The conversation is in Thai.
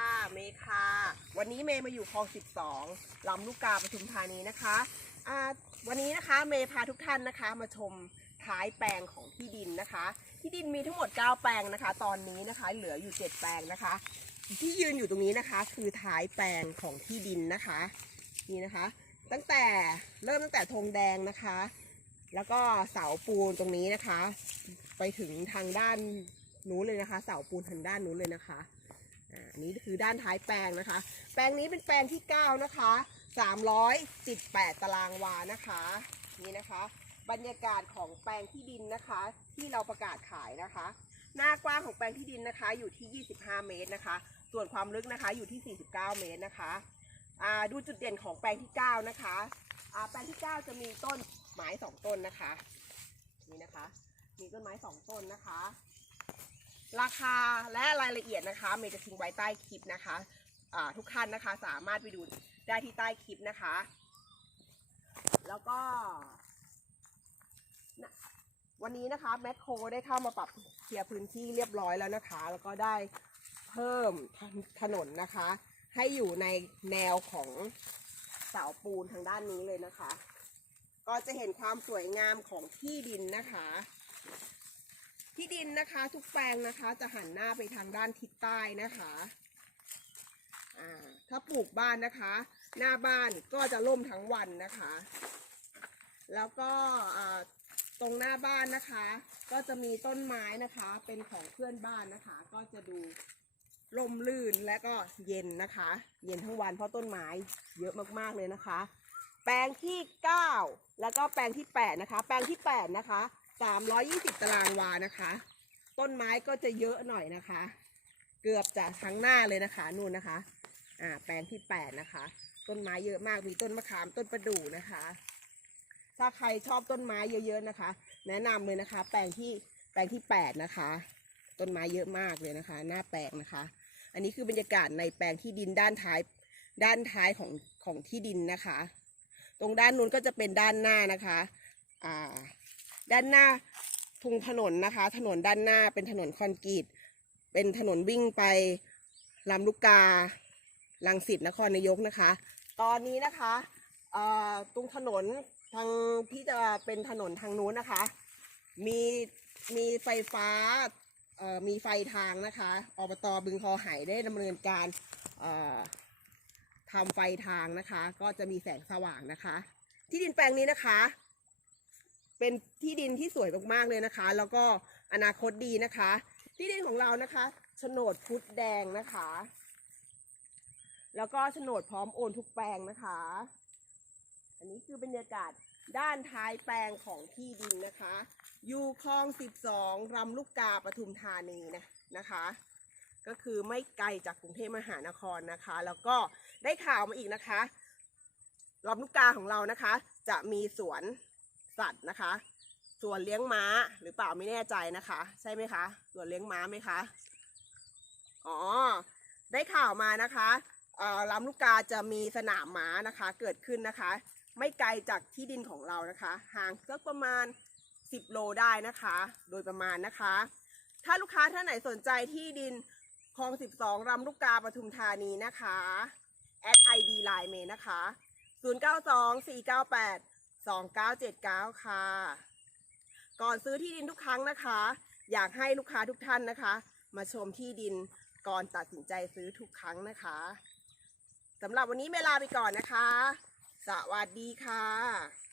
ค่ะ เมย์ค่ะ วันนี้เมย์มาอยู่คลอง 12 ลำลูกกาปทุมธานีนะคะอ่าวันนี้นะคะเมย์พาทุกท่านนะคะ มาชมท้ายแปลงของที่ดินนะคะ ที่ดินมีทั้งหมด 9 แปลงนะคะ ตอนนี้นะคะ เหลืออยู่ 7 แปลงนะคะ ที่ยืนอยู่ตรงนี้นะคะ คือท้ายแปลงของที่ดินนะคะ นี่นะคะ ตั้งแต่เริ่มตั้งแต่ธงแดงนะคะ แล้วก็เสาปูนตรงนี้นะคะ ไปถึงทางด้านนู้นเลยนะคะ เสาปูนทางด้านนู้นเลยนะคะ อันนี้คือด้านท้ายแปลงนะคะ แปลงนี้เป็นแปลงที่ 9 นะคะ 318 ตารางวานะคะ นี่นะคะ บรรยากาศของแปลงที่ดินนะคะ ที่เราประกาศขายนะคะ หน้ากว้างของแปลงที่ดินนะคะ อยู่ที่ 25 เมตรนะคะ ส่วนความลึกนะคะอยู่ที่ 49 เมตรนะคะดูจุดเด่นของแปลงที่ 9 นะคะแปลงที่ 9 จะมีต้นไม้สองต้นนะคะ นี่นะคะ มีต้นไม้สองต้นนะคะ ราคาและรายละเอียดนะคะเมย์จะทิ้งไว้ใต้คลิปนะคะทุกท่านนะคะสามารถไปดูได้ที่ใต้คลิปนะคะ แล้วก็ วันนี้นะคะแมคโครได้เข้ามาปรับเคลียร์พื้นที่เรียบร้อยแล้วนะคะ แล้วก็ได้เพิ่มถนนนะคะ ให้อยู่ในแนวของเสาปูนทางด้านนี้เลยนะคะ ก็จะเห็นความสวยงามของที่ดินนะคะ ดินนะคะ ทุกแปลงนะคะ จะหันหน้าไปทางด้านทิศใต้นะคะถ้าปลูกบ้านนะคะ หน้าบ้านก็จะร่มทั้งวันนะคะ แล้วก็ตรงหน้าบ้านนะคะ ก็จะมีต้นไม้นะคะ เป็นของเพื่อนบ้านนะคะ ก็จะดูร่มรื่นและก็เย็นนะคะ เย็นทั้งวันเพราะต้นไม้เยอะมากๆเลยนะคะ แปลงที่ 9 แล้วก็แปลงที่ 8 นะคะ แปลงที่ 8 นะคะ 320ตารางวานะคะ ต้นไม้ก็จะเยอะหน่อยนะคะ เกือบจะทั้งหน้าเลยนะคะนู่นนะคะ อ่าแปลงที่8นะคะ ต้นไม้เยอะมากมีต้นมะขามต้นประดู่นะคะ ถ้าใครชอบต้นไม้เยอะๆนะคะ แนะนำเลยนะคะ แปลงที่แปลงที่8นะคะ ต้นไม้เยอะมากเลยนะคะ หน้าแปลงนะคะ อันนี้คือบรรยากาศในแปลงที่ดินด้านท้ายด้านท้ายของของที่ดินนะคะ ตรงด้านนู้นก็จะเป็นด้านหน้านะคะ อ่า ด้านหน้าทุงถนนนะคะ ถนนด้านหน้าเป็นถนนคอนกรีต เป็นถนนวิ่งไปลำลูกกาลังสิตนครนายกนะคะ ตอนนี้นะคะตรงถนนทางที่จะเป็นถนนทางนู้นนะคะ มีมีไฟฟ้ามีไฟทางนะคะอบตบึงคอไหได้ดำเนินการทำไฟทางนะคะ ก็จะมีแสงสว่างนะคะ ที่ดินแปลงนี้นะคะ เป็นที่ดินที่สวยมากๆเลยนะคะ แล้วก็อนาคตดีนะคะ ที่ดินของเรานะคะโฉนดพุทธแดงนะคะ แล้วก็โฉนดพร้อมโอนทุกแปลงนะคะ อันนี้คือบรรยากาศด้านท้ายแปลงของที่ดินนะคะ อยู่คลอง 12 รำลูกกาปทุมธานีนะนะคะ ก็คือไม่ไกลจากกรุงเทพมหานครนะคะ แล้วก็ได้ข่าวมาอีกนะคะลำลูกกาของเรานะคะ จะมีสวน สัตว์นะคะ ส่วนเลี้ยงม้าหรือเปล่าไม่แน่ใจนะคะ ใช่ไหมคะส่วนเลี้ยงม้าไหมคะอ๋อได้ข่าวมานะคะเอ่อลำลูกกาจะมีสนามม้านะคะเกิดขึ้นนะคะ ไม่ไกลจากที่ดินของเรานะคะ ห่างสักประมาณ 10 โลได้นะคะ โดยประมาณนะคะ ถ้าลูกค้าท่านไหนสนใจที่ดินคลอง 12รำลูกกาปทุมธานีนะคะ แอด ID ไลน์เมนะคะ 092 498 2979 ค่ะ ก่อนซื้อที่ดินทุกครั้งนะคะ อยากให้ลูกค้าทุกท่านนะคะ มาชมที่ดินก่อนตัดสินใจซื้อทุกครั้งนะคะสำหรับวันนี้เวลาไปก่อนนะคะ สวัสดีค่ะ